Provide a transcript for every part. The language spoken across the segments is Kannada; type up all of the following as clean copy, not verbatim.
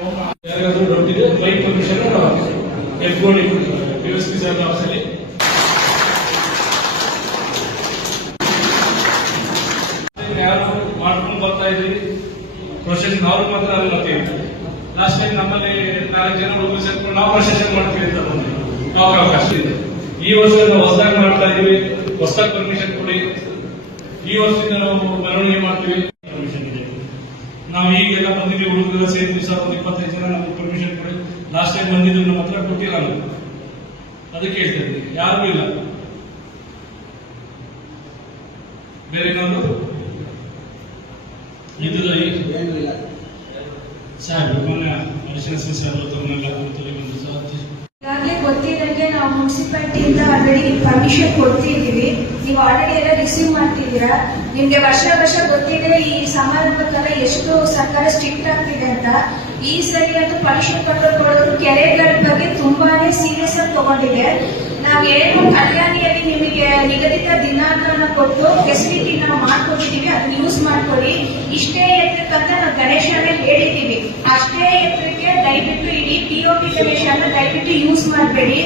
ಯಾರಿಗಾದ್ರೂ ಡೌಟ್ ಇದೆ ಲೈಟ್ ಕಮಿಷನರ್ ಎಫ್ಗೋಡಿ PSP ಸರ್ ಆಫೀಸಲ್ಲಿ ಯಾರು ಮಾಡ್ಕೊಂಡು ಬರ್ತಾ ಇದ್ದೀವಿ. ಪ್ರೊಸೆಷನ್ ಅವ್ರು ಮಾತ್ರ ಅಲ್ಲಿ ಬರ್ತೀವಿ. ಲಾಸ್ಟ್ ಟೈಮ್ ನಮ್ಮಲ್ಲಿ 4 ಜನ ಹುಡುಗರು ಸೇರ್ಕೊಂಡು ನಾವು ಪ್ರೊಸೆಷನ್ ಮಾಡ್ತೀವಿ ಅಂತ ಬಂದ್ವಿ. ನಾವು ಅವಕಾಶ ಇದೆ. ಈ ವರ್ಷ ನಾವು ಹೊಸದಾಗಿ ಮಾಡ್ತಾ ಇದೀವಿ. ಹೊಸದಾಗಿ ಪರ್ಮಿಷನ್ ಕೊಡಿ. ಈ ವರ್ಷದಿಂದ ನಾವು ಮೆರವಣಿಗೆ ಮಾಡ್ತೀವಿ. ಪರ್ಮಿಷನ್ ಇದೆ. ನಾವು ಈಗೆಲ್ಲ ಬಂದಿದ್ದೀವಿ ಹುಡುಗರ ಸೇರಿ ಸರ್ 25 ಜನ ನಮ್ಗೆ ಪರ್ಮಿಷನ್ ಕೊಡಿ. ಲಾಸ್ಟ್ ಟೈಮ್ ಬಂದಿದ್ದು ನಮ್ಮ ಹತ್ರ ಕೊಟ್ಟಿಲ್ಲ ನಾವು. ಅದಕ್ಕೆ ಹೇಳ್ತಾ ಇದ್ದೀವಿ. ಯಾರಿಗೂ ಇಲ್ಲ. ಬೇರೆ ಇನ್ನೊಂದು ಇದು ಸರ್ ಈಗಾಗಲೇ ಗೊತ್ತಿದ್ದಂಗೆ ನಾವು ಮುನ್ಸಿಪಾಲಿಟಿಯಿಂದ ಆಲ್ರೆಡಿ ಪರ್ಮಿಷನ್ ಕೊಡ್ತಿದ್ದೀವಿ. ನೀವು ಆಲ್ರೆಡಿ ಎಲ್ಲ ರಿಸೀವ್ ಮಾಡ್ತಿದ್ದೀರಾ. ನಿಮ್ಗೆ ವರ್ಷ ಗೊತ್ತಿದೆ ಈ ಸಮಾರಂಭಕ್ಕೆಲ್ಲ ಎಷ್ಟು ಸರ್ಕಾರ ಸ್ಟ್ರಿಕ್ಟ್ ಆಗ್ತಿದೆ ಅಂತ. ಈ ಸರಿ ಅಂತೂ ಪರ್ಮಿಷನ್ ಕೊಡೋದು ಕೆರೆಗಳ ಬಗ್ಗೆ ತುಂಬಾನೇ ಸೀರಿಯಸ್ ಆಗಿ ತಗೊಂಡಿದೆ. ನಾವು ಏನು ಕಲ್ಯಾಣಿಯಲ್ಲಿ ನಿಮಗೆ ನಿಗದಿತ ದಿನಾಂಕನ ಕೊಟ್ಟು ಫೆಸಿಲಿಟಿ ನಾವು ಮಾಡ್ಕೊಟ್ಟಿದೀವಿ, ಅದನ್ನ ಯೂಸ್ ಮಾಡ್ಕೊಳ್ಳಿ. ಇಷ್ಟೇ ಎತ್ತರಕ್ಕಂತ ನಾವು ಗಣೇಶನೇ ಹೇಳಿದ್ದೀವಿ. ಅಷ್ಟೇ ಎತ್ತರಕ್ಕೆ ದಯವಿಟ್ಟು ಇಡೀ POP ಗಣೇಶನ ದಯವಿಟ್ಟು ಯೂಸ್ ಮಾಡಬೇಡಿ.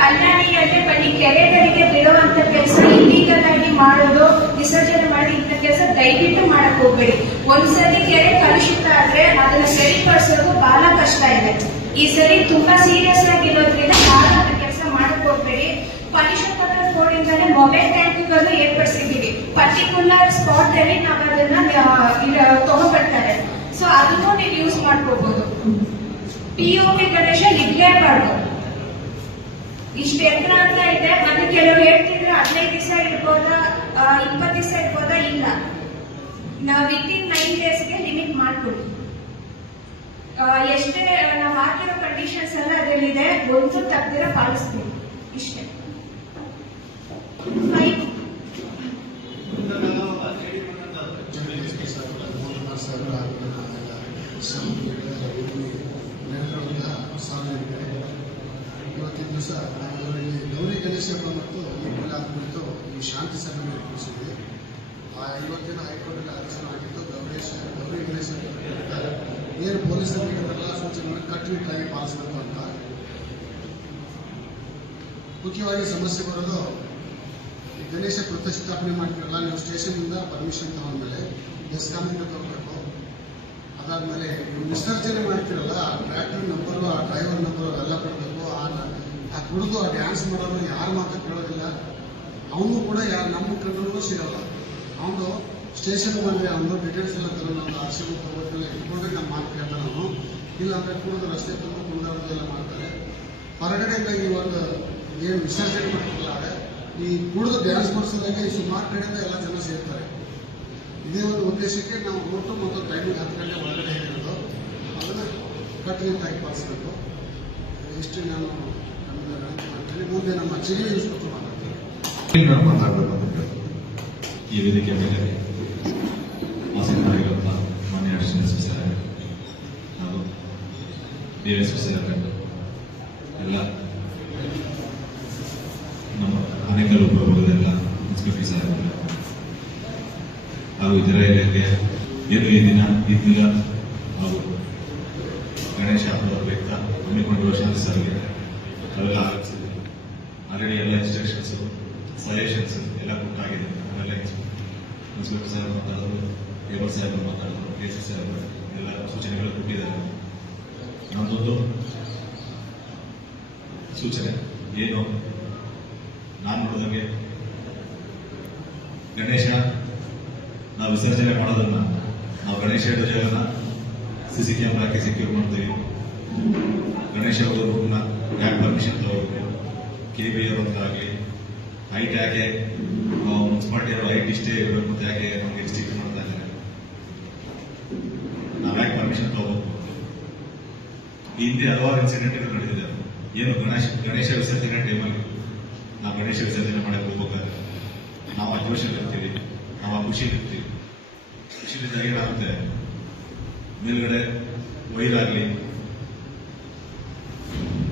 ಕಲ್ಯಾಣಿಯಲ್ಲಿ ಬನ್ನಿ ಕೆರೆಗಳಿಗೆ ಬಿಡುವಂತ ಕೆಲಸ ಇಲ್ಲೀಗಲ್ ಆಗಿ ಮಾಡೋದು, ವಿಸರ್ಜನೆ ಮಾಡಿ ಇಂಥ ಕೆಲಸ ದಯವಿಟ್ಟು ಮಾಡಕ್ ಹೋಗ್ಬೇಡಿ. ಒಂದ್ಸರಿ ಕೆರೆ ಕಲುಷಿತ ಆದ್ರೆ ಅದನ್ನ ಸರಿಪಡಿಸೋದು ಬಹಳ ಕಷ್ಟ ಇದೆ. ಈ ಸರಿ ತುಂಬಾ ಸೀರಿಯಸ್ ಆಗಿರೋದ್ರಿಂದ ಬಹಳ ಕೆಲಸ ಮಾಡಕ್ ಹೋಗ್ಬೇಡಿ. ಪರ್ಮಿಷನ್ ಪತ್ರ ಕೋಡಿಂದಾನೆ ಮೊಬೈಲ್ ಟ್ಯಾಂಕ್ಗಳನ್ನು ಏರ್ಪಡಿಸಿದ್ದೀವಿ. ಪರ್ಟಿಕ್ಯುಲರ್ ಸ್ಪಾಟ್ ಅಲ್ಲಿ ನಾವು ಅದನ್ನ ತಗೊಂಡ್ಬರ್ತಾರೆ. ಸೊ ಅದನ್ನು ನೀವು ಯೂಸ್ ಮಾಡ್ಕೋಬಹುದು. POP ಗಣೇಶ ಇರ್ಲೇಬಾರ್ದು. ಇಷ್ಟು ಎತ್ತರ ಅಂತ ಇದೆ. ಮತ್ತೆ ಕೆಲವರು ಹೇಳ್ತಿದ್ರು 15 ದಿವಸ ಇರ್ಬೋದಾ 20 ದಿವಸ ಇರ್ಬೋದಾ. ಇಲ್ಲ, ನಾವು ವಿತಿನ್ 9 ಡೇಸ್ಗೆ ಲಿಮಿಟ್ ಮಾಡ್ಕೊಡಿ. ಎಷ್ಟೇ ನಾವು ಹಾಕಿರೋ ಕಂಡೀಷನ್ಸ್ ಎಲ್ಲ ಅದರಲ್ಲಿದೆ. ಒಂದು ತಪ್ಪದಿರ ಪಾಲಿಸ್ತೀವಿ. ಇಷ್ಟೇ. ಇವತ್ತಿನ ದಿವಸ ಇಲ್ಲಿ ಗೌರಿ ಗಣೇಶ ಹಬ್ಬ ಮತ್ತು ಈ ಮೇಳ ಕುರಿತು ಈ ಶಾಂತಿ ಸಭೆ ಏರ್ಪಡಿಸಿದ್ವಿ. ಇವತ್ತಿನ ಹೈಕೋರ್ಟ್ನಲ್ಲಿ ಆದೇಶ ಆಗಿದ್ದು ಗೌರಿ ಗಣೇಶ ಏನು ಪೊಲೀಸರಿಗೆ ಎಲ್ಲ ಸೂಚನೆಗಳನ್ನು ಕಟ್ಟುನಿಟ್ಟಾಗಿ ಪಾಲಿಸಬೇಕು ಅಂತ. ಮುಖ್ಯವಾಗಿ ಸಮಸ್ಯೆ ಬರೋದು ಈ ಗಣೇಶ ಪ್ರತಿಷ್ಠಾಪನೆ ಮಾಡ್ತೀರಲ್ಲ, ನೀವು ಸ್ಟೇಷನ್ನಿಂದ ಪರ್ಮಿಷನ್ ತಗೊಂಡ್ಮೇಲೆ ಎಸ್ಕಾಮಿಂದ ತಗೋಬೇಕು. ಅದಾದ್ಮೇಲೆ ನೀವು ವಿಸರ್ಜನೆ ಮಾಡ್ತೀರಲ್ಲ, ಟ್ರ್ಯಾಕ್ಟರ್ ನಂಬರು, ಆ ಡ್ರೈವರ್ ನಂಬರು ಎಲ್ಲ ಕೊಡಬೇಕು. ಆ ಕುಡಿದು ಆ ಡ್ಯಾನ್ಸ್ ಮಾಡೋದು ಯಾರು ಮಾತ್ರ ಕೇಳೋದಿಲ್ಲ. ಅವನು ಕೂಡ ಯಾರು ನಮ್ಮ ಕಂಡ್ರೂ ಸಿಗಲ್ಲ. ಅವನು ಸ್ಟೇಷನ್ ಬಂದರೆ ಅವನು ಡೀಟೇಲ್ಸ್ ಎಲ್ಲ ತಗೊಂಡು ಒಂದು RC ತಗೋದೆಲ್ಲ ಇಟ್ಕೊಂಡ್ರೆ ನಮ್ಮ ಮಾತು ಕೇಳ್ತಾನೆ ಅವನು. ಇಲ್ಲಾಂದ್ರೆ ಕುಡಿದು ರಸ್ತೆ ತುಂಬ ಕುಡಿದಾಡೋದು ಎಲ್ಲ ಮಾಡ್ತಾರೆ. ಹೊರಗಡೆಯಿಂದ ಈ ಒಂದು ಏನು ವಿಸರ್ಜನೆ ಮಾಡ್ತಿಲ್ಲ, ಈ ಕುಡಿದು ಡ್ಯಾನ್ಸ್ ಮಾಡಿಸೋದಾಗೆ ಸುಮಾರು ಕಡೆಯಿಂದ ಎಲ್ಲ ಜನ ಸೇರ್ತಾರೆ. ಇದೇ ಒಂದು ಉದ್ದೇಶಕ್ಕೆ ನಾವು ಒಟ್ಟು ಮತ್ತು ಟೈಮಿಂಗ್ 10 ಗಂಟೆ ಒಳಗಡೆ ಹೇಳಿರೋದು. ಅದನ್ನು ಕಟ್ಟುನಿಟ್ಟಾಗಿ ಪಾಲಿಸಬೇಕು. ಇಷ್ಟು ನಾನು ಮಾಡ್ತೀನಿ. ಮುಂದೆ ನಮ್ಮ ಜಿಲ್ಲೆ ಇನ್ಸ್ಪೆಕ್ಟರ್ ಮಾತಾಡಬೇಕು. ಈ ವೇದಿಕೆ ಮೇಲೆ ಆಸಕ್ತರಾಗಿರುವಂತಹ ಮಾನ್ಯ ಅಡಿಷನಲ್ ಸರ್ ಹಾಗೂ DSP ಸರ್ ಎಲ್ಲ ನಮ್ಮ ಆನೇಕಲ್ ಉಪವಿಭಾಗದೆಲ್ಲ ಇನ್ಸ್ಪೆಕ್ಟರ್ ಸರ್ ಹಾಗೂ ಇದರ ಇಲಾಖೆ ಏನು ಈ ದಿನ ಹಾಗೂ ಗಣೇಶ ಹಬ್ಬದ ಪ್ರಯುಕ್ತ ಹಮ್ಮಿಕೊಂಡಿರುವ ಶಾಂತಿ ಸಭೆಗೆ ಅವೆಲ್ಲ ಆರಂಭಿಸಿದೆ. ಆಲ್ರೆಡಿ ಎಲ್ಲ ಇನ್ಸ್ಟ್ರಕ್ಷನ್ಸ್ ಸಜೆಷನ್ಸ್ ಎಲ್ಲ ಕೊಟ್ಟಾಗಿದೆ. ಅವೆಲ್ಲ ಇನ್ಸ್ಪೆಕ್ಟರ್ ಸಾಹೇಬ್ ಮಾತಾಡೋದು, ಏಬರ್ ಸಾಹೇಬ್ ಮಾತಾಡೋದು, DSP ಸಾಹೇಬ್ ಎಲ್ಲ ಸೂಚನೆಗಳು ಕೊಟ್ಟಿದ್ದಾರೆ. ನಮ್ಮದೊಂದು ಸೂಚನೆ ಏನು, ನಾನು ನೋಡಿದಂಗೆ ಗಣೇಶ ನಾವು ವಿಸರ್ಜನೆ ಮಾಡೋದನ್ನ ನಾವು ಗಣೇಶ ಧ್ವಜಗಳನ್ನ CC ಕ್ಯಾಮ್ರಾ ಹಾಕಿ ಸೆಕ್ಯೂರ್ ಮಾಡ್ತೀವಿ. ಗಣೇಶ ಅವ್ರನ್ನ ಯಾಕೆ ಪರ್ಮಿಷನ್ ತಗೋಬೇಕು, KBR ಅಂತ ಆಗಲಿ ಹೈಟ್ ಯಾಕೆ ಮುನ್ಸಿಪಾಲಿಟಿ ಅವರು ಹೈಟ್ ಇಷ್ಟೇ ಇರಬೇಕು ಅಂತ ಯಾಕೆ ನಮಗೆ ರಿಸ್ಟ್ರಿಕ್ಟ್ ಮಾಡ್ತಾ ಇದ್ದಾರೆ. ನಾವು ಯಾಕೆ ಪರ್ಮಿಷನ್ ತಗೋಬೇಕು? ಈ ಹಿಂದೆ ಹಲವಾರು ಇನ್ಸಿಡೆಂಟ್ಗಳು ನಡೆದಿದೆ. ಏನು ಗಣೇಶ ವಿಸರ್ಜನೆ ಟೈಮಲ್ಲಿ ನಾವು ಗಣೇಶ ವಿಸರ್ಜನೆ ಮಾಡಕ್ಕೆ ಹೋಗ್ಬೇಕಾದ್ರೆ ನಾವು ಆಕ್ರೋಶ ಇರ್ತೀವಿ, ನಾವು ಖುಷಿ ಇರ್ತೀವಿ. ಖುಷಿಲಿದ್ದ ಏನಾಗುತ್ತೆ, ಮೇಲ್ಗಡೆ ವೈರಾಗಲಿ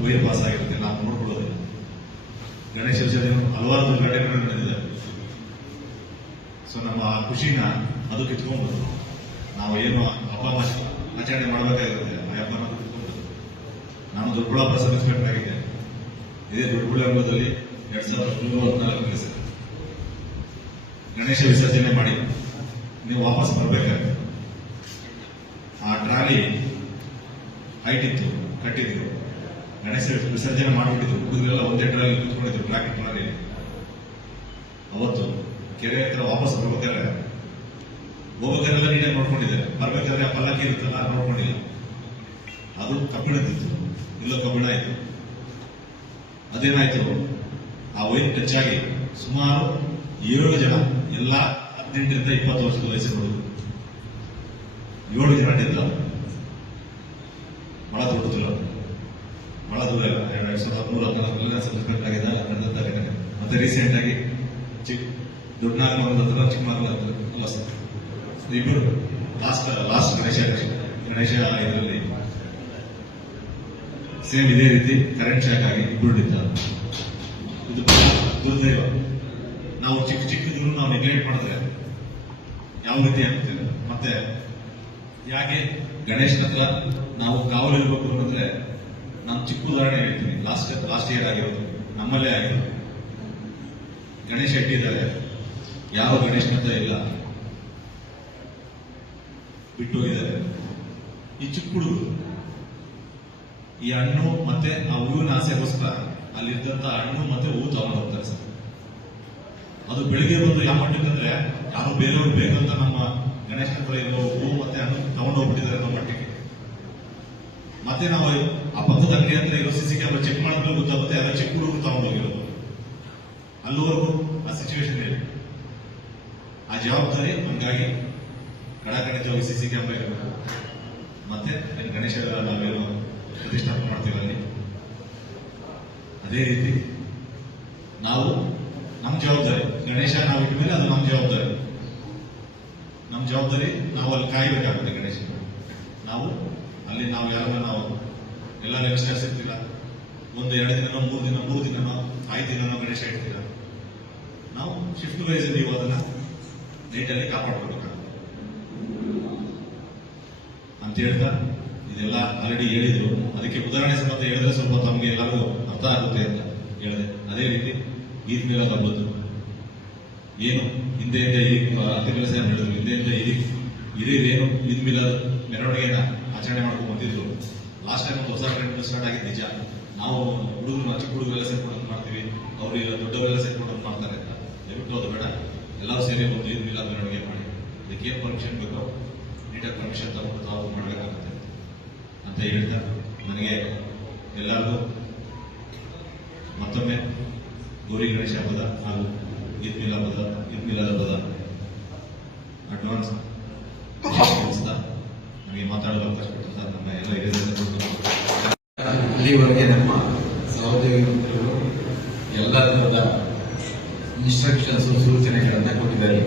ವೈರ್ ಪಾಸ್ ಆಗಿರುತ್ತೆ, ನಾವು ನೋಡ್ಕೊಳ್ಳೋದು. ಗಣೇಶ ವಿಸರ್ಜನೆ ಹಲವಾರು ದುರ್ಘಟನೆಗಳು ನಡೆದಿದೆ. ಸೊ ನಮ್ಮ ಖುಷಿನ ಅದು ಕಿತ್ಕೊಂಡ್ಬಂದು ನಾವು ಏನು ಹಬ್ಬ ಆಚರಣೆ ಮಾಡಬೇಕಾಗಿರುತ್ತೆ, ಆ ಹಬ್ಬನ ನಾನು ದೊಡ್ಡಬಳ್ಳಾಪುರ ಸಬ್ ಇನ್ಸ್ಪೆಕ್ಟರ್ ಆಗಿದ್ದೆ. ಇದೇ ದೊಡ್ಡಬಳ್ಳಾಪುರದಲ್ಲಿ 2014 ಸರ್ ಗಣೇಶ ವಿಸರ್ಜನೆ ಮಾಡಿ ನೀವು ವಾಪಸ್ ಬರ್ಬೇಕಾದ್ರೆ ಆ ಟ್ರಾಲಿ ಹೈಟ್ ಇತ್ತು, ಕಟ್ಟಿದ್ರು. ಗಣೇಶ ವಿಸರ್ಜನೆ ಮಾಡಿಬಿಟ್ಟಿದ್ರು. ಹುಡುಗರೆಲ್ಲ ಒಂದೇ ಟ್ರಾಲಿ ಕೂತ್ಕೊಂಡಿದ್ರು, ಬ್ಲಾಕ್ ಟ್ರಾಲಿ. ಅವತ್ತು ಕೆರೆ ಹತ್ರ ವಾಪಸ್ ಹೋಗ್ಬೇಕಾದ್ರೆ ಹೋಗ್ಬೇಕಾರೆಲ್ಲ ನೀಟಾಗಿ ನೋಡ್ಕೊಂಡಿದ್ದಾರೆ. ಬರ್ಬೇಕಾದ್ರೆ ಆ ಪಲ್ಲಕ್ಕಿ ಇರುತ್ತಲ್ಲ ನೋಡ್ಕೊಂಡಿಲ್ಲ. ಅದು ಕಬ್ಬಿಣದಿತ್ತು, ಇಲ್ಲೋ ಕಬ್ಬಿಣ ಆಯ್ತು. ಅದೇನಾಯ್ತು, ಆ ವೈರ್ ಟಚ್ ಆಗಿ ಸುಮಾರು 7 ಜನ, ಎಲ್ಲ 18ರಿಂದ 20 ವರ್ಷದ ವಯಸ್ಸಿನ ಹುಡುಗರು, 7 ಜನ ಡೆತ್. ಬಹಳ ದೊಡ್ಡ ದೂರ, ಬಹಳ ದೂರ ಇಲ್ಲ. 2013-14 ಸಬ್ ಇನ್ಸ್ಪೆಕ್ಟರ್ ಆಗಿದೆ ನಡೆದಂತ ಘಟನೆ. ಮತ್ತೆ ರೀಸೆಂಟ್ ಆಗಿ ದೊಡ್ಡನಾಗಮಂಗಲ ಹತ್ರ, ಚಿಕ್ಕಮಂಗಲ ಹತ್ರ ಅಲ್ಲ ಸರ್, ಇಬ್ಬರು ಲಾಸ್ಟ್ ಗಣೇಶ ಇದರಲ್ಲಿ ಸೇಮ್ ಇದೇ ರೀತಿ ಕರೆಂಟ್ ಶಾಕ್ ಆಗಿ ಇಬ್ಬರು ಇದ್ದಾರೆ. ಇದು ದುರ್ದೈವ. ನಾವು ಚಿಕ್ಕದಿದ್ರು ನಾವು ನೆಗ್ಲೆಕ್ಟ್ ಮಾಡಿದ್ರೆ ಯಾವ ರೀತಿ ಆಗ್ತೇವೆ. ಮತ್ತೆ ಯಾಕೆ ಗಣೇಶನ ಹತ್ರ ನಾವು ಕಾವಲಿರ್ಬೇಕು ಅಂತಂದ್ರೆ, ನಾನು ಚಿಕ್ಕ ಉದಾಹರಣೆ ಹೇಳ್ತೀನಿ. ಲಾಸ್ಟ್ ಇಯರ್ ಆಗಿರೋದು ನಮ್ಮಲ್ಲೇ ಆಗಿರೋದು. ಗಣೇಶ ಇಟ್ಟಿದ್ದಾರೆ, ಯಾವ ಗಣೇಶನ ಹತ್ರ ಇಲ್ಲ, ಬಿಟ್ಟು ಹೋಗಿದ್ದಾರೆ. ಈ ಚಿಕ್ಕ ಹುಡುಗರು ಈ ಹಣ್ಣು ಮತ್ತೆ ಆ ಹೂವಿನ ಆಸೆಗೋಸ್ಕರ ಅಲ್ಲಿದ್ದಂತ ಹಣ್ಣು ಮತ್ತೆ ಹೂವು ತಗೊಂಡು ಹೋಗ್ತಾರೆ ಸರ್. ಅದು ಬೆಳಿಗ್ಗೆ ಬಂದು ಯಾವ ಮಟ್ಟಿಗೆ ಯಾರೋ ಬೇರೆಯವ್ರು ಬೇಕಂತ ನಮ್ಮ ಗಣೇಶ ಹತ್ರ ಇರೋ ಹೂವು ಮತ್ತೆ ಹಣ್ಣು ತಗೊಂಡು ಹೋಗ್ಬಿಟ್ಟಿದ್ದಾರೆ ಅನ್ನೋ ಮಟ್ಟಿಗೆ. ಮತ್ತೆ ನಾವು ಆ ಪಕ್ಕದ ಅಂಗಡಿ ಹತ್ರ ಇರೋ ಸಿಸಿ ಕ್ಯಾಮ್ರಾ ಚೆಕ್ ಮಾಡಿದ್ರೆ ಗೊತ್ತಾಗುತ್ತೆ ಎಲ್ಲ ಚಿಕ್ಕ ಹುಡುಗರು ತಗೊಂಡು ಹೋಗಿರೋದು. ಅಲ್ಲಿವರೆಗೂ ಆ ಸಿಚುವೇಶನ್ ಹೇಳಿ ಆ ಜವಾಬ್ದಾರಿ ಹಂಗಾಗಿ ಕಡಾಖಂಡಿತವಾಗಿ ಸಿಸಿ ಕ್ಯಾಮ್ರಾ ಇರಬೇಕು. ಮತ್ತೆ ಗಣೇಶ ನಾವೇನು ಪ್ರತಿಷ್ಠಾಪನೆ ಮಾಡ್ತೀವಿ ಅಲ್ಲಿ ಅದೇ ರೀತಿ ನಾವು ನಮ್ಮ ಜವಾಬ್ದಾರಿ ಗಣೇಶ ನಾವು ಇಟ್ಟ ಮೇಲೆ ಅದು ನಮ್ಮ ಜವಾಬ್ದಾರಿ ನಾವು ಅಲ್ಲಿ ಕಾಯಬೇಕಾಗುತ್ತೆ. ಗಣೇಶ ನಾವು ಅಲ್ಲಿ ನಾವು ಯಾರನ್ನ ನಾವು ಎಲ್ಲ ಲೆಕ್ಚರರ್ಸ್ ಇರ್ತಿಲ್ಲ, 1-2 ದಿನನೋ 3 ದಿನನೋ 5 ದಿನನೋ ಗಣೇಶ ಇಡ್ತೀರ. ನಾವು ಶಿಫ್ಟ್ ವೈಸ್ ನೀವು ಅದನ್ನ ನೀಟಲ್ಲಿ ಕಾಪಾಡ್ಕೊಳ್ಬೇಕಾಗುತ್ತೆ ಅಂತ ಹೇಳ್ತಾ, ಇದೆಲ್ಲ ಆಲ್ರೆಡಿ ಹೇಳಿದ್ರು. ಅದಕ್ಕೆ ಉದಾಹರಣೆ ಸಮೇತ ಹೇಳಿದ್ರೆ ಸ್ವಲ್ಪ ತಮಗೆ ಎಲ್ಲರಿಗೂ ಅರ್ಥ ಆಗುತ್ತೆ ಅಂತ ಹೇಳಿದೆ. ಅದೇ ರೀತಿ ಈದ್ ಮಿಲಾದ್ ಹಬ್ಬದ್ದು ಏನು ಹಿಂದೆಯಿಂದ ಕೆಲಸ ಹೇಳಿದ್ರು. ಹಿಂದೆಯಿಂದ ಹಿರಿಯರೇನು ಈದ್ ಮಿಲಾದ್ ಮೆರವಣಿಗೆನ ಆಚರಣೆ ಮಾಡ್ಕೊಂಡು ಬಂದಿದ್ರು. ಲಾಸ್ಟ್ ಟೈಮ್ ಒಂದು ಹೊಸ ಟ್ರೆಂಡ್ ಸ್ಟಾರ್ಟ್ ಆಗಿದ್ದು ನಿಜ. ನಾವು ಚಿಕ್ಕ ಹುಡುಗರೆಲ್ಲ ಸೇರ್ಕೊಂಡು ಮಾಡ್ತೀವಿ, ಅವರು ದೊಡ್ಡವರೆಲ್ಲ ಸೇರ್ಕೊಂಡು ಮಾಡ್ತಾರೆ ಅಂತ. ದಯವಿಟ್ಟು ಅದು ಬೇಡ, ಎಲ್ಲರೂ ಸೇರಿ ಒಂದು ಈದ್ ಮಿಲಾದ್ ಮೆರವಣಿಗೆ ಮಾಡಿ. ಅದಕ್ಕೇನು ಪರ್ಮಿಷನ್ ಬೇಕೋ ನೀಟಾಗಿ ಪರ್ಮಿಷನ್ ತಗೊಂಡು ತಾವು ಮಾಡಬೇಕಾಗುತ್ತೆ ಅಂತ ಹೇಳ್ತಾ, ನನಗೆ ಎಲ್ಲರಿಗೂ ಮತ್ತೊಮ್ಮೆ ಗೌರಿ ಗಣೇಶ ಹಬ್ಬದ ಹಾಗೂ ಈದ್ ಮಿಲಾದ್ ಹಬ್ಬದ ಅಡ್ವಾನ್ಸ್ ನನಗೆ ಮಾತಾಡಲು ಅವಕಾಶ ಕೊಟ್ಟಂತ ನಮ್ಮ ಎಲ್ಲ ಇಲ್ಲಿವರೆಗೆ ನಮ್ಮ ಸಹೋದ್ಯೋಗಿ ಮಿತ್ರರು ಎಲ್ಲ ತರಹದ ಇನ್ಸ್ಟ್ರಕ್ಷನ್ಸ್ ಸೂಚನೆಗಳನ್ನ ಕೊಟ್ಟಿದ್ದಾರೆ.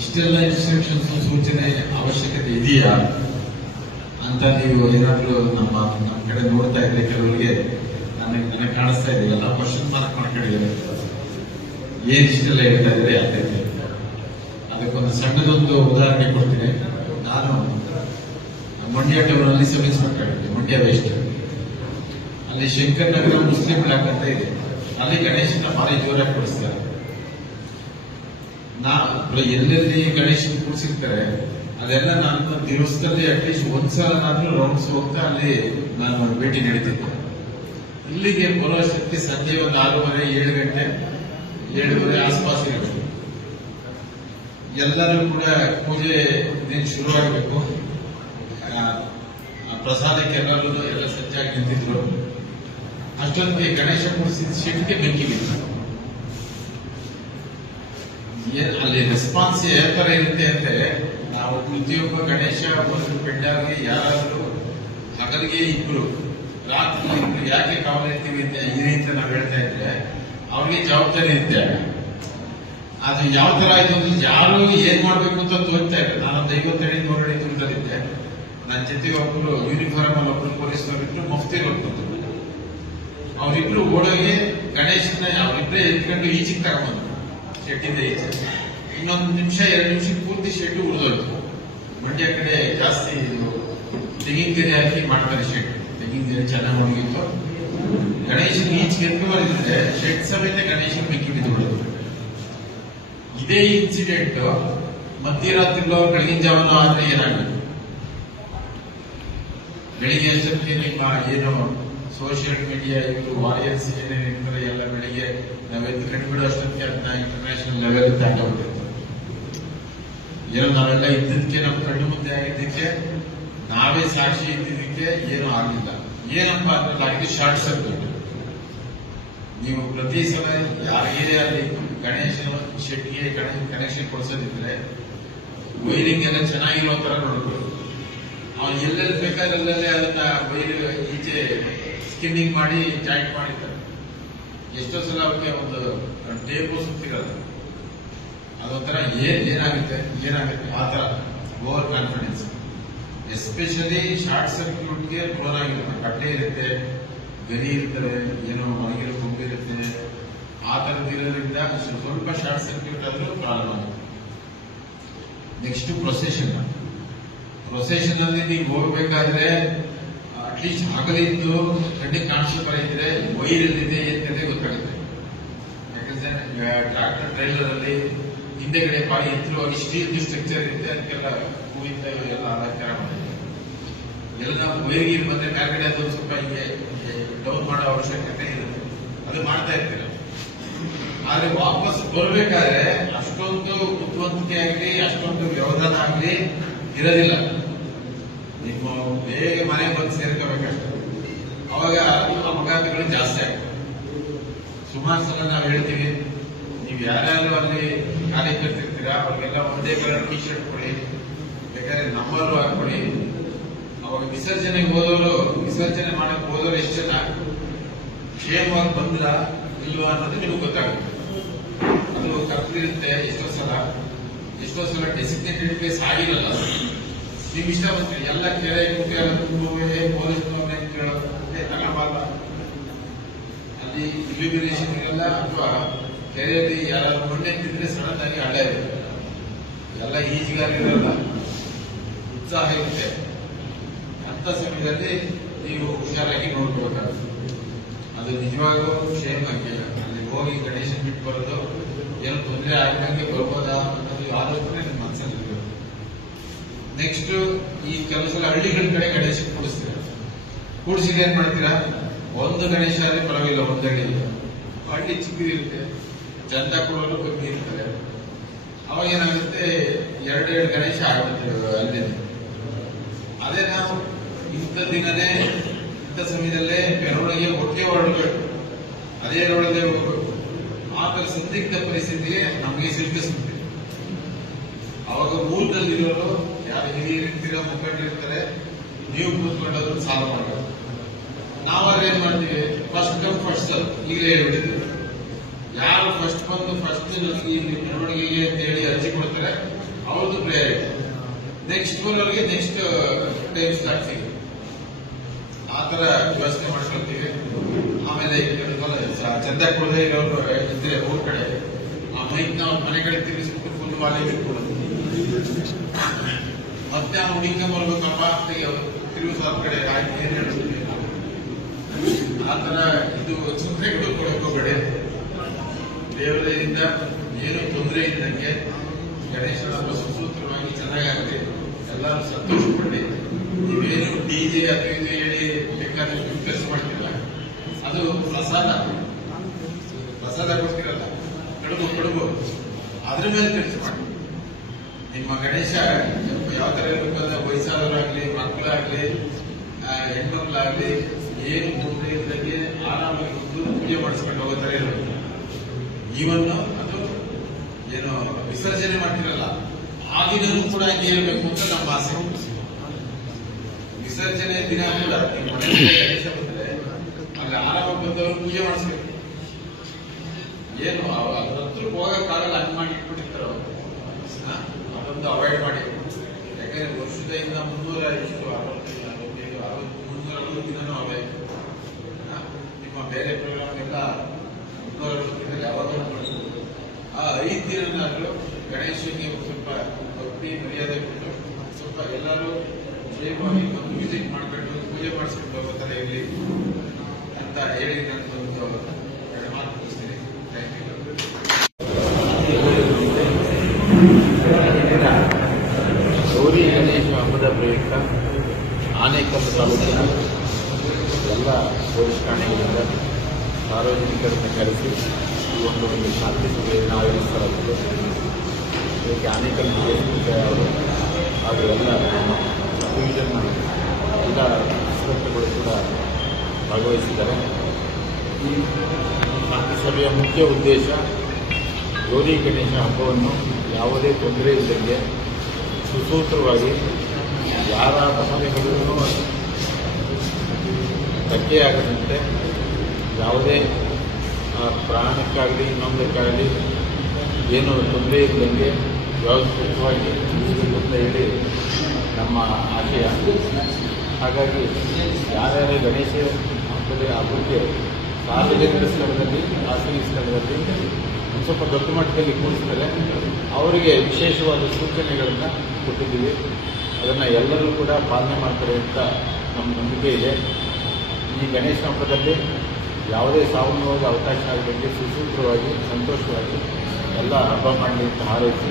ಇಷ್ಟೆಲ್ಲ ಇನ್ಸ್ಟ್ರಕ್ಷನ್ಸ್ ಸೂಚನೆ ಅವಶ್ಯಕತೆ ಇದೆಯಾ ಅಂತ ನೀವು ಏನಾದರೂ ನಮ್ಮ ಕಡೆ ನೋಡ್ತಾ ಇದ್ರೆ ಕೆಲವರಿಗೆ ನನಗೆ ಕಾಣಿಸ್ತಾ ಇದೆ. ಎಲ್ಲ ಕ್ವಶನ್ ಮಾರ್ಕ್ ಮಾಡ್ಕೊಂಡಿದ್ದಾರೆ. ಏನ್ ಇಷ್ಟೆಲ್ಲ ಹೇಳ್ತಾ ಇದ್ರೆ ಅದಕ್ಕೊಂದು ಸಣ್ಣದೊಂದು ಉದಾಹರಣೆ ಕೊಡ್ತೀನಿ. ನಾನು ಮಂಡ್ಯ ಟೌನಲ್ಲಿ ಸಬ್ ಇನ್ಸ್ಪೆಕ್ಟರ್ ಆಗಿದ್ದೆ, ಮಂಡ್ಯ ವೆಸ್ಟ್. ಅಲ್ಲಿ ಶಂಕರ್ ನಗರ ಮುಸ್ಲಿಂ ಬ್ಲಾಕ್ ಅಂತ ಇದೆ. ಅಲ್ಲಿ ಗಣೇಶನ ಭಾರಿ ಜೋರಾಗಿ ಕೊಡಿಸ್ತಾರೆ. ಎಲ್ಲೆಲ್ಲಿ ಗಣೇಶನ ಕೂಡಿಸಿರ್ತಾರೆ ಅದೆಲ್ಲ ನಾನು ದಿವಸದಲ್ಲಿ ಅಟ್ಲೀಸ್ಟ್ ಒಂದ್ಸಲನಾದ್ರೂ ರೌಂಡ್ಸ್ ಹೋಗ್ತಾ ಅಲ್ಲಿ ನಾನು ಭೇಟಿ ನೀಡುತ್ತಿದ್ದೆ. ಇಲ್ಲಿಗೆ ಬರೋ ಶಕ್ತಿ ಸಂಜೆ ಒಂದು 6:30-7 ಗಂಟೆ 7:30 ಆಸ್ಪಾಸ್ ಇರಬೇಕು. ಎಲ್ಲರೂ ಕೂಡ ಪೂಜೆ ದಿನ ಶುರುವಾಗಬೇಕು. ಪ್ರಸಾದಕ್ಕೆ ಎಲ್ಲ ಸಜ್ಜಾಗಿ ನಿಂತಿದ್ರು. ಅಷ್ಟೊತ್ತಿಗೆ ಗಣೇಶ ಕೂಡಿಸಿದ ಶಿಫ್ಟ್ಗೆ ಬೆಂಕಿ ಬಿತ್ತು. ಅಲ್ಲಿ ರೆಸ್ಪಾನ್ಸ್ ಯಾವ ತರ ಇರುತ್ತೆ ಅಂದ್ರೆ, ನಾವು ಪ್ರತಿಯೊಬ್ಬ ಗಣೇಶ ಒಂದು ಪೆಂಡಾಗಿ ಯಾರಾದ್ರೂ ಹಗಲಿಗೆ 2 ರಾತ್ರಿ 2 ಯಾಕೆ ಕಾವಲಿರ್ತೀವಿ ಅಂತ ಈ ರೀತಿ ನಾವು ಹೇಳ್ತಾ ಇದ್ರೆ ಅವ್ರಿಗೆ ಜವಾಬ್ದಾರಿ ಇರುತ್ತೆ. ಅದು ಯಾವ ತರ ಆಯ್ತು ಅಂದ್ರೆ ಯಾರು ಏನ್ ಮಾಡ್ಬೇಕು ಅಂತ ತೋರ್ತಾ ಇಲ್ಲ. ನಾನೊಂದು 50 ಅಡಿ 100 ಅಡಿ ದೂರದಲ್ಲಿದ್ದೆ. ನನ್ನ ಜೊತೆಗೆ ಒಬ್ಬರು ಯೂನಿಫಾರ್ಮ್ ಅಲ್ಲಿ ಒಬ್ರು ಪೊಲೀಸ್ನವರಿದ್ರು, ಮಫ್ತಿಲ್ ಒಬ್ಬರು. ಅವರಿಬ್ರು ಓಡೋಗಿ ಗಣೇಶನ ಅವರಿಬ್ರೆ ಎತ್ಕೊಂಡು ಈಚೆಗೆ ತಗೊಂಡ್ಬಂದ್ರು, ಶೆಟ್ಟಿಂದ ಈಚೆ. ಇನ್ನೊಂದು ನಿಮಿಷ 2 ನಿಮಿಷಕ್ಕೆ ಪೂರ್ತಿ ಶೆಡ್ ಉಳಿದೋಯ್ತು. ಮಂಡ್ಯ ಕಡೆ ಜಾಸ್ತಿ ತೆಂಗಿನಗರಿ ಹಾಕಿ ಮಾಡ್ತಾರೆ ಶೆಡ್, ತೆಂಗಿನ ಒಣಗಿದೆ, ಚೆನ್ನಾಗಿ ಒಣಗಿತ್ತು. ಗಣೇಶನ್ ಈಚೆಗೆ ಎದ್ದು ಬರೆದಿದ್ರೆ ಶೆಡ್ ಸಮೇತ ಗಣೇಶನ್ ಬೆಂಕಿ ಬಿದ್ದುಬಿಡೋದು. ಇದೇ ಇನ್ಸಿಡೆಂಟ್ ಮಧ್ಯರಾತ್ರಿలో ಬೆಳಗಿನ ಜಾವನ ಆದ್ರೆ ಏನಾಗುತ್ತೆ? ಬೆಳಿಗ್ಗೆ ಅಷ್ಟೊತ್ತಿಗೆ ನಿಮ್ಮ ಏನು ಸೋಷಿಯಲ್ ಮೀಡಿಯಾ ಇವರು ವಾರಿಯರ್ಸ್ ಏನೇನಿರ್ತಾರೆ ಎಲ್ಲ ಬೆಳಿಗ್ಗೆ ನಾವೆದ್ದು ಕಣ್ಬಿಡೋ ಅಷ್ಟೊತ್ತಿಗೆ ಅದನ್ನ ಇಂಟರ್ನ್ಯಾಷನಲ್ ಲೆವೆಲ್ ತಾಂಡೋಗ್ಬಿಟ್ಟಿರ್ತಾರೆ. ಏನೋ ನಾವೆಲ್ಲ ಇದ್ದದಕ್ಕೆ ನಮ್ಮ ಕಣ್ಣು ಮುಂದೆ ಆಗಿದ್ದಕ್ಕೆ ನಾವೇ ಸಾಕ್ಷಿ ಇದ್ದಿದ್ದಕ್ಕೆ ಏನೂ ಆಗಲಿಲ್ಲ. ಏನಪ್ಪಾ ಅಂದ್ರೆ ಆಗಿದ್ದು ಶಾರ್ಟ್ ಸರ್ಕ್ಯೂಟ್. ನೀವು ಪ್ರತಿ ಸಲ ಯಾರಿಗೇ ಅಲ್ಲಿ ಗಣೇಶ ಶೆಟ್ಟಿಗೆ ಕನೆಕ್ಷನ್ ಕೊಡಿಸೋದಿದ್ರೆ ವೈರಿಂಗ್ ಎಲ್ಲ ಚೆನ್ನಾಗಿರೋ ತರ ನೋಡ್ಬೇಕು. ಅವ್ನು ಎಲ್ಲೆಲ್ಲಿ ಬೇಕಾದ್ರೆ ಅಲ್ಲಲ್ಲೇ ಅದನ್ನ ವೈರ್ ಈಚೆ ಸ್ಕಿನ್ನಿಂಗ್ ಮಾಡಿ ಜಾಯಿಂಟ್ ಮಾಡಿರ್ತಾರೆ. ಎಷ್ಟೋ ಸಲ ಅವಕ್ಕೆ ಒಂದು ಟೇಪು ಸುತ್ತಿರಲ್ಲ. ಅದೊಂಥರ ಏನಾಗುತ್ತೆ ಆ ತರ ಓವರ್ ಕಾನ್ಫಿಡೆನ್ಸ್. ಎಸ್ಪೆಷಲಿ ಶಾರ್ಟ್ ಸರ್ಕ್ಯೂಟ್ಗೆ ಕ್ಲೋನ್ ಆಗಿರುತ್ತೆ. ಕಟ್ಟೆ ಇರುತ್ತೆ, ಗರಿ ಇರ್ತವೆ, ಏನೋ ಒಣಗಿರೋ ಕೊಂಬಿರುತ್ತೆ. ಆ ತರದಿರೋದ್ರಿಂದ ಸ್ವಲ್ಪ ಶಾರ್ಟ್ ಸರ್ಕ್ಯೂಟ್ ಆದ್ರೂ ಪ್ರಾಬ್ಲಮ್ ಆಗುತ್ತೆ. ನೆಕ್ಸ್ಟ್ ಪ್ರೊಸೆಷನ್ ಅಲ್ಲಿ ನೀವು ಹೋಗ್ಬೇಕಾದ್ರೆ ಅಟ್ಲೀಸ್ಟ್ ಹಗಲಿದ್ದು ಕಣ್ಣಿಗೆ ಕಾಣಿಸ್ತಾ ಇದ್ರೆ ವೈರ್ ಎಲ್ಲಿದೆ ಏನಿದೆ ಗೊತ್ತಾಗುತ್ತೆ. ಯಾಕಂದ್ರೆ ಟ್ರಾಕ್ಟರ್ ಟ್ರೈಲರ್ ಅಲ್ಲಿ ಹಿಂದೆಗಡೆ ಬಾಡಿ ಎತ್ತರವಾಗಿ ಸ್ಟೀಲ್ ಸ್ಟ್ರಕ್ಚರ್ ಇರುತ್ತೆ, ಅದಕ್ಕೆಲ್ಲ ಹೂವಿಂದ ಎಲ್ಲ ಅಲಂಕಾರ ಮಾಡಿದೆ. ಎಲ್ಲ ವೈರ್ಗೆ ಬಂದ್ರೆ ಮೇಲ್ಗಡೆ ಅದು ಸ್ವಲ್ಪ ಹಿಂಗೆ ಡೌನ್ ಮಾಡೋ ಅವಶ್ಯಕತೆ ಇರುತ್ತೆ. ಅದು ಮಾಡ್ತಾ ಇರ್ತೀರ. ಆದ್ರೆ ವಾಪಸ್ ಬರ್ಬೇಕಾದ್ರೆ ಅಷ್ಟೊಂದು ಬುದ್ಧಿವಂತಿಕೆ ಆಗಲಿ ಅಷ್ಟೊಂದು ವ್ಯವಧಾನ ಆಗಲಿ ಇರೋದಿಲ್ಲ. ನಿಮ್ಮ ಬೇಗ ಮನೆ ಬಂದು ಸೇರ್ಕೋಬೇಕಷ್ಟೆ. ಅವಾಗ ಅಪಘಾತಗಳು ಜಾಸ್ತಿ ಆಗ್ತವೆ. ಸುಮಾರು ಸಲ ನಾವು ಹೇಳ್ತೀವಿ, ನೀವು ಯಾರ್ಯಾರು ಅಲ್ಲಿ ಕಾರ್ಯಕರ್ತಿರ್ತೀರಾ ಅವ್ರಿಗೆಲ್ಲ ಒಂದೇ ಕಲರ್ ಟಿ ಶರ್ಟ್ ಕೊಡಿ, ಬೇಕಾದ್ರೆ ನಂಬರ್ ಹಾಕೊಡಿ. ಅವಾಗ ವಿಸರ್ಜನೆಗೆ ವಿಸರ್ಜನೆ ಮಾಡಕ್ ಹೋದವರು ಎಷ್ಟು ಜನ ಕ್ಷೇಮವಾಗಿ ಬಂದ್ರ ಇಲ್ವಾ ಅನ್ನೋದು ನಿಮಗೆ ಗೊತ್ತಾಗುತ್ತೆ. ಅದು ತಪ್ಪಿರುತ್ತೆ. ಎಷ್ಟೋ ಸಲ ಡೆಸಿಗ್ನೇಟೆಡ್ ಪ್ಲೇಸ್ ಆಗಿರಲ್ಲ. ನೀವು ಇಷ್ಟ ಬಂತೀರಿ ಎಲ್ಲ ಕೆರೆ ಪೊಲೀಸ್ನವ್ರನ್ನ ಕೇಳೋದು ತಗೊಂಬಲ್ಲ. ಅಲ್ಲಿ ಇಲ್ಯುಮಿನೇಷನ್ ಇರಲ್ಲ, ಅಥವಾ ಕೆರೆಯಲ್ಲಿ ಯಾರಾದ್ರೂ ಮಣ್ಣೆ ತಿಂದ್ರೆ ಸಡನ್ ಆಗಿ ಹಳ್ಳ ಇರುತ್ತೆ. ಎಲ್ಲ ಈಜುಗಾರಿರಲ್ಲ, ಉತ್ಸಾಹ ಇರುತ್ತೆ. ಅಂತ ಸಮಯದಲ್ಲಿ ನೀವು ಹುಷಾರಾಗಿ ನೋಡ್ಕೋಬೇಕಾಗುತ್ತೆ. ಅದು ನಿಜವಾಗೂ ಕ್ಷೇಮ. ಅಲ್ಲಿ ಹೋಗಿ ಗಣೇಶನ್ ಬಿಟ್ಟು ಬರೋದು ಏನು ತೊಂದರೆ ಆಗದಂಗೆ ಬರ್ಬೋದಾ ಅನ್ನೋದು ಆಲೋಚನೆ ನಿಮ್ಮ ಮನಸ್ಸಲ್ಲಿ ಇರಬೇಕು. ನೆಕ್ಸ್ಟ್ ಈ ಕೆಲವು ಸಲ ಹಳ್ಳಿಗಳ ಕಡೆ ಗಣೇಶ ಕೂಡಿಸಿದ್ರೆ ಏನ್ ಮಾಡ್ತೀರಾ? ಒಂದು ಗಣೇಶ ಆದ್ರೆ ಪರವಾಗಿಲ್ಲ, ಒಂದು ಹಳ್ಳಿ ಚಿಕ್ಕದಿರುತ್ತೆ, ಚಂದ ಕೊಡೋರು ಕಮ್ಮಿ ಇರ್ತಾರೆ. ಅವಾಗ ಏನಾಗುತ್ತೆ, ಎರಡೆರಡು ಗಣೇಶ ಆಗುತ್ತೆ ಅಲ್ಲಿ. ಅದೇ ನಾವು ಇಂಥ ದಿನನೇ ಇಂಥ ಸಮಯದಲ್ಲೇ ಮೆರವಣಿಗೆ ಒಟ್ಟಿಗೆ ಹೊರಡಬೇಕು, ಅದೇ ರೋಡಲ್ಲೇ ಹೋಗ್ಬೇಕು. ಆತರ ಸಂದಿಗ್ಧ ಪರಿಸ್ಥಿತಿಗೆ ನಮಗೆ ಸಿಲುಕಿಸುತ್ತೆ. ಅವಾಗ ಊರಿನಲ್ಲಿರೋರು ಯಾರು ಹಿರಿಯರಿರ್ತೀರೋ ಮುಖಂಡಿರ್ತಾರೆ, ನೀವು ಕೂತ್ಕೊಂಡಾದ್ರು ಸಾಲ ಮಾಡಬೇಕು. ನಾವಾದ್ರೆ ಏನ್ ಮಾಡ್ತೀವಿ, ಫಸ್ಟ್ ಕಮ್ ಫಸ್ಟ್ ಸರ್ವ್ ಈಗಲೇ ಹೇಳ್ಬಿಟ್ಟಿದ್ವಿ. ಯಾರು ಫಸ್ಟ್ ಬಂದು ಫಸ್ಟ್ ಈ ಮೆರವಣಿಗೆಗೆ ಅಂತ ಹೇಳಿ ಅರ್ಜಿ ಕೊಡ್ತಾರೆ ಅವ್ರದ್ದು ಪ್ರಯಾರಿಟಿ. ನೆಕ್ಸ್ಟ್ ಊರವರಿಗೆ ನೆಕ್ಸ್ಟ್ ಟೈಮ್ ಸ್ಟಾರ್ಟ್ ಸಿಗುತ್ತೆ. ಆ ತರ ವ್ಯವಸ್ಥೆ ಮಾಡ್ಕೊಳ್ತೀವಿ. ಆಮೇಲೆ ಚಂದ ಕೊಡದೆ ಇರೋರು ಇದ್ರೆ ಊರ್ ಕಡೆ ಆ ಮೈಕ್ ನಾವು ಮನೆ ಕಡೆ ತಿರುಗಿಸ್ಬಿಟ್ಟು ಫುಲ್ ವಾಲೆ ಬಿಟ್ಕೊಡೋದು. ಮತ್ತೆ ಆ ಹುಡುಗ ಬರ್ಬೇಕಪ್ಪ ಅಂತ ತಿರುಗಿಸೋ ಕಡೆ ಆ ತರ ಇದು ತೊಂದರೆಗಳು ಕೊಡೋಕೋಬೇಡಿ. ದೇವರಿಂದ ಏನು ತೊಂದರೆ ಇದ್ದಂಗೆ ಗಣೇಶನ ಹಬ್ಬ ಸುಸೂತ್ರವಾಗಿ ಚೆನ್ನಾಗಾಗಲಿ, ಎಲ್ಲರೂ ಸಂತೋಷ ಪಡಿ. ನೀವೇನು ಡಿಜೆ ಅದು ಇದು ಹೇಳಿ ಬೇಕಾದ್ರೆ ಖರ್ಚು ಮಾಡ್ತಿರಲ್ಲ, ಅದು ಪ್ರಸಾದ ಕೊಡ್ತಿರಲ್ಲ, ಕಡುಬು ಅದ್ರ ಮೇಲೆ ಖರ್ಚು ಮಾಡಿ. ನಿಮ್ಮ ಗಣೇಶ ಯಾವ ತರ ಇರಬೇಕಂದ್ರೆ ವಯಸ್ಸಾದವರಾಗ್ಲಿ, ಮಕ್ಕಳಾಗ್ಲಿ, ಹೆಣ್ಮಕ್ಳಾಗ್ಲಿ ಏನು ತೊಂದರೆ ಇದ್ದಂಗೆ ಆರಾಮಾಗಿ ಪೂಜೆ ಮಾಡಿಸ್ಕೊಂಡು ಹೋಗೋ ತರ ಇರಬೇಕು. ಈವನ್ ಅದು ಏನು ವಿಸರ್ಜನೆ ಮಾಡ್ತಿರಲ್ಲ ಆ ದಿನನೂ ಕೂಡ ಹಂಗೆ ಇರಬೇಕು ಅಂತ ನಮ್ಮ ಆಸೆ. ವಿಸರ್ಜನೆ ದಿನ ಕೂಡ ಗಣೇಶ ಬಂದ್ರೆ ಅಲ್ಲಿ ಆರಾಮಾಗಿ ಬಂದವರು ಪೂಜೆ ಮಾಡಿಸ್ಬೇಕು. ಏನು ಅದ್ರ ಹತ್ರ ಹೋಗಕ್ಕಾಗಲ್ಲ, ಹಂಗೆ ಮಾಡಿ ಇಟ್ಬಿಟ್ಟಿರ್ತಾರ. ಅದೊಂದು ಅವಾಯ್ಡ್ ಮಾಡಿ. ಯಾಕಂದ್ರೆ ವರ್ಷದಿಂದ 360 ದಿನನೂ ಅವೇ. ನಿಮ್ಮ ಬೇರೆ ಪ್ರೋಗ್ರಾಮ್ ಎಲ್ಲ 360 ದಿನ ಯಾವಾಗಲೂ ಮಾಡಬಹುದು. ಆ 5 ದಿನನಾದ್ರೂ ಗಣೇಶನಿಗೆ ಸ್ವಲ್ಪ ಭಕ್ತಿ ಮರ್ಯಾದೆ ಕೊಟ್ಟು ಸ್ವಲ್ಪ ಎಲ್ಲರೂ ಸೇಫಾಗಿ ಬಂದು ವಿಸಿಟ್ ಮಾಡ್ಕೊಂಡು ಪೂಜೆ ಮಾಡಿಸ್ಕೊಂಡು ಹೋಗೋ ಥರ ಇರಲಿ ಅಂತ ಹೇಳಿ ನಾನು ಒಂದು ಎರಡು ಮಾತು ಮುಗಿಸ್ತೀನಿ. Thank you. ಗೌರಿ ಗಣೇಶ ಹಬ್ಬದ ಪ್ರಯುಕ್ತ ಆನೇಕಲ್ ತಾಲೂಕಿನ ಎಲ್ಲ ಪೊಲೀಸ್ ಠಾಣೆಗಳಿಂದ ಸಾರ್ವಜನಿಕರನ್ನು ಕರೆಸಿ ಈ ಒಂದು ಶಾಂತಿ ಸಭೆಯನ್ನು ಆಯೋಜಿಸಲಾಗಿದೆ. ಇದಕ್ಕೆ ಆನೇಕಲ್ ಜಿಲ್ಲೆ ಅವರು ಹಾಗೂ ಎಲ್ಲ ಡಿವಿಷನ್ ಜಿಲ್ಲಾ ಇನ್ಸ್ಪೆಕ್ಟರ್ಗಳು ಕೂಡ ಭಾಗವಹಿಸಿದ್ದಾರೆ. ಈ ಶಾಂತಿ ಸಭೆಯ ಮುಖ್ಯ ಉದ್ದೇಶ ಗೌರಿ ಗಣೇಶ ಹಬ್ಬವನ್ನು ಯಾವುದೇ ತೊಂದರೆ ಇಲ್ಲದಂತೆ ಸುಸೂತ್ರವಾಗಿ ಯಾರ ಭಾವನೆಗಳಿಗೂ ಧಕ್ಕೆಯಾಗದಂತೆ ಯಾವುದೇ ಪ್ರಾಣಕ್ಕಾಗಲಿ ಇನ್ನೊಂದಕ್ಕಾಗಲಿ ಏನು ತೊಂದರೆ ಇಲ್ಲದಂಗೆ ವ್ಯವಸ್ಥಿತವಾಗಿ ಇರಬೇಕು ಅಂತ ಹೇಳಿ ನಮ್ಮ ಆಶಯ. ಹಾಗಾಗಿ ಯಾರ್ಯಾರೇ ಗಣೇಶ ಹಬ್ಬಕ್ಕೆ ಸಾರ್ವಜನಿಕ ಸ್ಥಳದಲ್ಲಿ ಖಾಸಗಿ ಸ್ಥಳದಲ್ಲಿ ಒಂದು ಸ್ವಲ್ಪ ದೊಡ್ಡ ಮಟ್ಟದಲ್ಲಿ ಕೂಡಿಸ್ತಾರೆ ಅವರಿಗೆ ವಿಶೇಷವಾದ ಸೂಚನೆಗಳನ್ನು ಕೊಟ್ಟಿದ್ದೀವಿ. ಅದನ್ನು ಎಲ್ಲರೂ ಕೂಡ ಪಾಲನೆ ಮಾಡ್ತಾರೆ ಅಂತ ನಮ್ಮ ನಂಬಿಕೆ ಇದೆ. ಈ ಗಣೇಶ ಹಬ್ಬದಲ್ಲಿ ಯಾವುದೇ ಸಾವು ನೋವಿಗೆ ಅವಕಾಶ ಆಗದಂತೆ ಸುಸೂತ್ರವಾಗಿ ಸಂತೋಷವಾಗಿ ಎಲ್ಲ ಹಬ್ಬ ಮಾಡಲಿ ಅಂತ ಹಾರೈಸಿ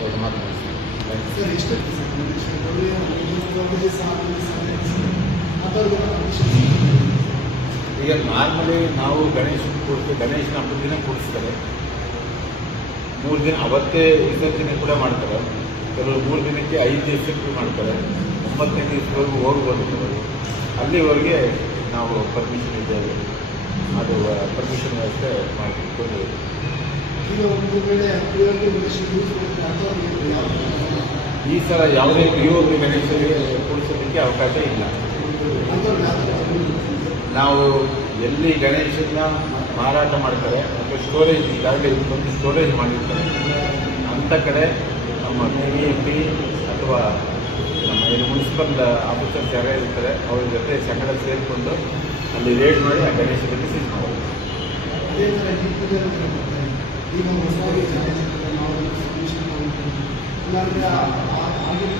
ದೊಡ್ಡ ಮಾತನಾಡ್ತೀವಿ. ಸರ್ ಎಷ್ಟೊತ್ತು ಸರ್ ಈಗ ನಾರ್ಮಲಿ ನಾವು ಗಣೇಶನ ಹಬ್ಬದ ದಿನ ಕೂಡಿಸ್ತಾರೆ. 3 ದಿನ ಅವತ್ತೇ ವಿಸರ್ಜನೆ ಕೂಡ ಮಾಡ್ತಾರೆ. ಕೆಲವರು 3 ದಿನಕ್ಕೆ 5 ದಿವಸಕ್ಕೆ ಮಾಡ್ತಾರೆ. 9ನೇ ದಿವಸವರೆಗೂ ಹೋಗ್ಬೋದು. ಅಲ್ಲಿವರೆಗೆ ನಾವು ಪರ್ಮಿಷನ್ ಇದ್ದೇವೆ. ಅದು ಪರ್ಮಿಷನ್ ವ್ಯವಸ್ಥೆ ಮಾಡಿಕೊಂಡು ಈಗ ಒಂದು ವೇಳೆ ಈ ಸಲ ಯಾವುದೇ POP ಗಣೇಶರಿಗೆ ಕೂಡಿಸೋದಕ್ಕೆ ಅವಕಾಶ ಇಲ್ಲ. ನಾವು ಎಲ್ಲಿ ಗಣೇಶನ ಮಾರಾಟ ಮಾಡ್ತಾರೆ ಅಥವಾ ಸ್ಟೋರೇಜ್ ಈಗಾಗಲೇ ಒಂದು ಸ್ಟೋರೇಜ್ ಮಾಡಿರ್ತಾರೆ ಅಂಥ ಕಡೆ ನಮ್ಮ PEP ಅಥವಾ ನಮ್ಮ ಮುನ್ಸಿಪಲ್ ಆಫೀಸರ್ಸ್ ಯಾರೇ ಇರ್ತಾರೆ ಅವ್ರ ಜೊತೆ ಸಂಗಡ ಸೇರಿಕೊಂಡು ಅಲ್ಲಿ ರೇಡ್ ಮಾಡಿ ಆ ಗಣೇಶದಲ್ಲಿ ಸೀಸ್ ಮಾಡೋದು. ಅದೇ ಥರ ಈ ಪೂಜೆ ಈಗ ಹೊಸದಾಗಿ ನಾವು ಇಲ್ಲಾಂದರೆ ಆಗಿನ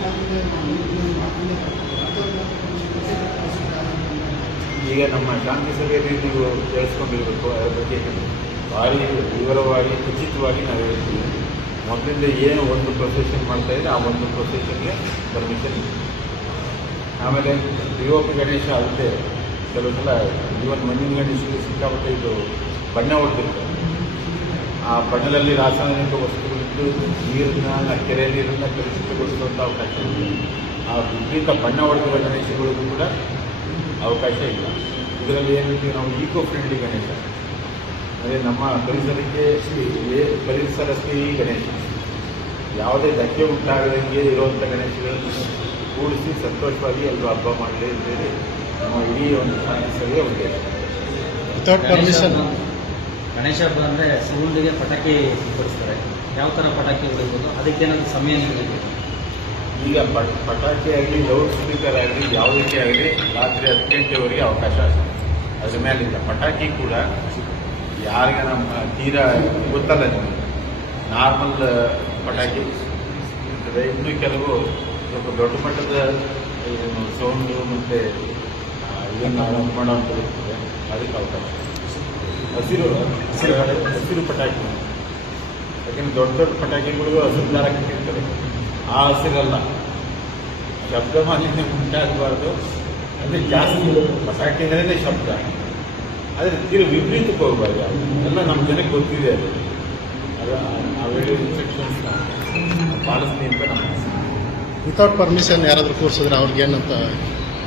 ಈಗ ನಮ್ಮ ಶಾಂತಿ ಸಭೆಯಲ್ಲಿ ನೀವು ಕೇಳಿಸ್ಕೊಂಡಿರಬೇಕು. ಅದರ ಬಗ್ಗೆ ಭಾರಿ ವಿವರವಾಗಿ ಖಚಿತವಾಗಿ ನಾವು ಹೇಳ್ತೀವಿ. ಮೊದಲಿಂದ ಏನು ಒಂದು ಪ್ರೊಸೆಷನ್ ಮಾಡ್ತಾ ಇದೆ ಆ ಒಂದು ಪ್ರೊಸೆಷನ್ಗೆ ಪರ್ಮಿಷನ್ ಇದೆ. ಆಮೇಲೆ POP ಗಣೇಶ ಅಲ್ಲದೆ ಕೆಲವು ಸಲ ಇವನ್ ಮಣ್ಣಿನ ಗಣೇಶಕ್ಕೆ ಸಿಕ್ಕಾಪಟ್ಟೆ ಇದು ಬಣ್ಣ ಹೊಡೆದಿರ್ತಾರೆ. ಆ ಬಣ್ಣದಲ್ಲಿ ರಾಸಾಯನಿಕ ವಸ್ತುಗಳಿದ್ದು ನೀರನ್ನ ಕೆರೆ ನೀರನ್ನು ಕಲುಷಿತಗೊಳಿಸುವಂಥ ಅವಕಾಶ ಇದೆ. ಆ ವಿಪರೀತ ಬಣ್ಣ ಹೊಡೆದಿರುವ ಗಣೇಶಗಳಿಗೂ ಕೂಡ ಅವಕಾಶ ಇಲ್ಲ. ಇದರಲ್ಲಿ ಏನಿದೆ ನಾವು ಈಕೋ ಫ್ರೆಂಡ್ಲಿ ಗಣೇಶ ಅಂದರೆ ನಮ್ಮ ಪರಿಸರ ಸ್ನೇಹಿ ಗಣೇಶ ಯಾವುದೇ ಧಕ್ಕೆ ಉಂಟಾಗದಂಗೆ ಇರುವಂಥ ಗಣೇಶಗಳನ್ನು ಕೂಡಿಸಿ ಸಂತೋಷವಾಗಿ ಎಲ್ಲರೂ ಹಬ್ಬ ಮಾಡಲಿ ಅಂತೇಳಿ ನಮ್ಮ ಇಡೀ ಒಂದು ಸಭೆಯ ಉದ್ದೇಶ. ವಿತೌಟ್ ಪರ್ಮಿಷನ್ ಗಣೇಶ ಹಬ್ಬ ಅಂದರೆ ಸೌಂಡಿಗೆ ಪಟಾಕಿ ಸಿಂಪಡಿಸ್ತಾರೆ. ಯಾವ ಥರ ಪಟಾಕಿ ಹೊಡಿಬೋದು? ಅದಕ್ಕೇನಾದರೂ ಸಮಯ ನಿಗದಿ? ಈಗ ಪಟಾಕಿ ಆಗಲಿ ಲೌಡ್ ಸ್ಪೀಕರ್ ಆಗಲಿ ಯಾವುದಕ್ಕೆ ಆಗಲಿ ರಾತ್ರಿ 10 ಗಂಟೆವರೆಗೆ ಅವಕಾಶ ಅದ್ರ ಮೇಲಿಲ್ಲ. ಪಟಾಕಿ ಕೂಡ ಯಾರಿಗೆ ನಮ್ಮ ತೀರಾ ಗೊತ್ತಲ್ಲ ನಿಮಗೆ ನಾರ್ಮಲ್ ಪಟಾಕಿ ಇರ್ತದೆ. ಇನ್ನೂ ಕೆಲವು ಸ್ವಲ್ಪ ದೊಡ್ಡ ಮಟ್ಟದ ಸೌಂಡು ಮತ್ತು ಇದನ್ನು ಮಾಡುವಂಥದ್ದು ಇರ್ತದೆ. ಅದಕ್ಕೆ ಅವಕಾಶ ಹಸಿರು ಪಟಾಕಿ. ಯಾಕೆಂದರೆ ದೊಡ್ಡ ದೊಡ್ಡ ಪಟಾಕಿಗಳಿಗೂ ಹಸಿರು ದಾರ ಕಟ್ಟಿರ್ತಾರೆ. ಆ ಹಸಿರಲ್ಲ, ಶಬ್ದ ಮಾಲಿನ್ಯ ಉಂಟಾಗಬಾರ್ದು. ಅಂದರೆ ಜಾಸ್ತಿ ಪಟಾಕಿ ಅಂದರೆ ಶಬ್ದ, ಆದರೆ ತೀರ ವಿಪರೀತಕ್ಕೆ ಹೋಗಬಾರ್ದು. ಎಲ್ಲ ನಮ್ಮ ಜನಕ್ಕೆ ಗೊತ್ತಿದೆ. ಅದು ನಾವು ಹೇಳಿದ ಇನ್ಸ್ಟ್ರಕ್ಷನ್ಸ್ ಪಾಲಿಸ್ತೀನಿ ಅಂತ ನಮ್ಮ ಆಸೆ. ವಿತೌಟ್ ಪರ್ಮಿಷನ್ ಯಾರಾದರೂ ಕೂರಿಸಿದ್ರೆ ಅವ್ರಿಗೆ ಏನಂತ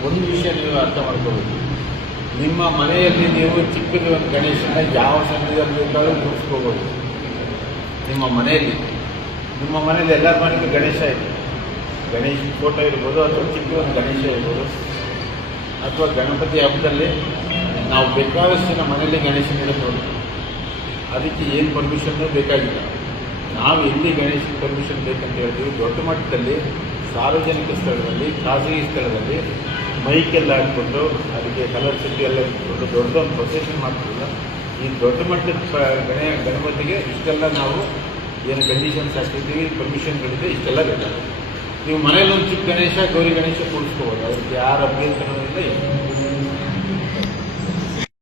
ಒಂದು ವಿಷಯ ನೀವು ಅರ್ಥ ಮಾಡ್ಕೋಬೇಕು. ನಿಮ್ಮ ಮನೆಯಲ್ಲಿ ನೀವು ಚಿಕ್ಕದು ಒಂದು ಗಣೇಶನ ಯಾವ ಸಮಯದಲ್ಲಿ ಬೇಕಾದ್ರೂ ಕೂರಿಸ್ಕೋಬೋದು. ನಿಮ್ಮ ಮನೆಯಲ್ಲಿ ಎಲ್ಲರ ಮನೆಗೂ ಗಣೇಶ ಇದೆ. ಗಣೇಶ ಫೋಟೋ ಇರ್ಬೋದು ಅಥವಾ ಚಿಕ್ಕ ಒಂದು ಗಣೇಶ ಇರ್ಬೋದು. ಅಥವಾ ಗಣಪತಿ ಹಬ್ಬದಲ್ಲಿ ನಾವು ಬೇಕಾದಷ್ಟು ನಮ್ಮ ಮನೆಯಲ್ಲಿ ಗಣೇಶನ ಇಡಬಹುದು. ಅದಕ್ಕೆ ಏನು ಪರ್ಮಿಷನ್ನು ಬೇಕಾಗಿಲ್ಲ. ನಾವು ಎಲ್ಲಿ ಗಣೇಶನ ಪರ್ಮಿಷನ್ ಬೇಕಂತ ಹೇಳ್ತೀವಿ, ದೊಡ್ಡ ಮಟ್ಟದಲ್ಲಿ ಸಾರ್ವಜನಿಕ ಸ್ಥಳದಲ್ಲಿ ಖಾಸಗಿ ಸ್ಥಳದಲ್ಲಿ ಮೈಕೆಲ್ಲ ಹಾಕ್ಕೊಂಡು ಅದಕ್ಕೆ ಕಲರ್ ಸಿಟಿ ಎಲ್ಲ ಇಟ್ಕೊಂಡು ದೊಡ್ಡದೊಂದು ಪ್ರೊಸೆಷನ್ ಮಾಡ್ತಿಲ್ಲ. ಈ ದೊಡ್ಡ ಮಟ್ಟದ ಗಣಪತಿಗೆ ಇಷ್ಟೆಲ್ಲ ನಾವು ಏನು ಕಂಡೀಷನ್ಸ್ ಹಾಕಿರ್ತೀವಿ, ಪರ್ಮಿಷನ್ಗಳಿದೆ, ಇಷ್ಟೆಲ್ಲ ಬೇಕಾಗುತ್ತೆ. ನೀವು ಮನೇಲಿ ಒಂದು ಚಿಕ್ಕ ಗಣೇಶ ಗೌರಿ ಗಣೇಶ ಕೂಡಿಸ್ಕೋಬೋದು, ಅದಕ್ಕೆ ಯಾರ ಅಭ್ಯಂತರನೂ ಇಲ್ಲ.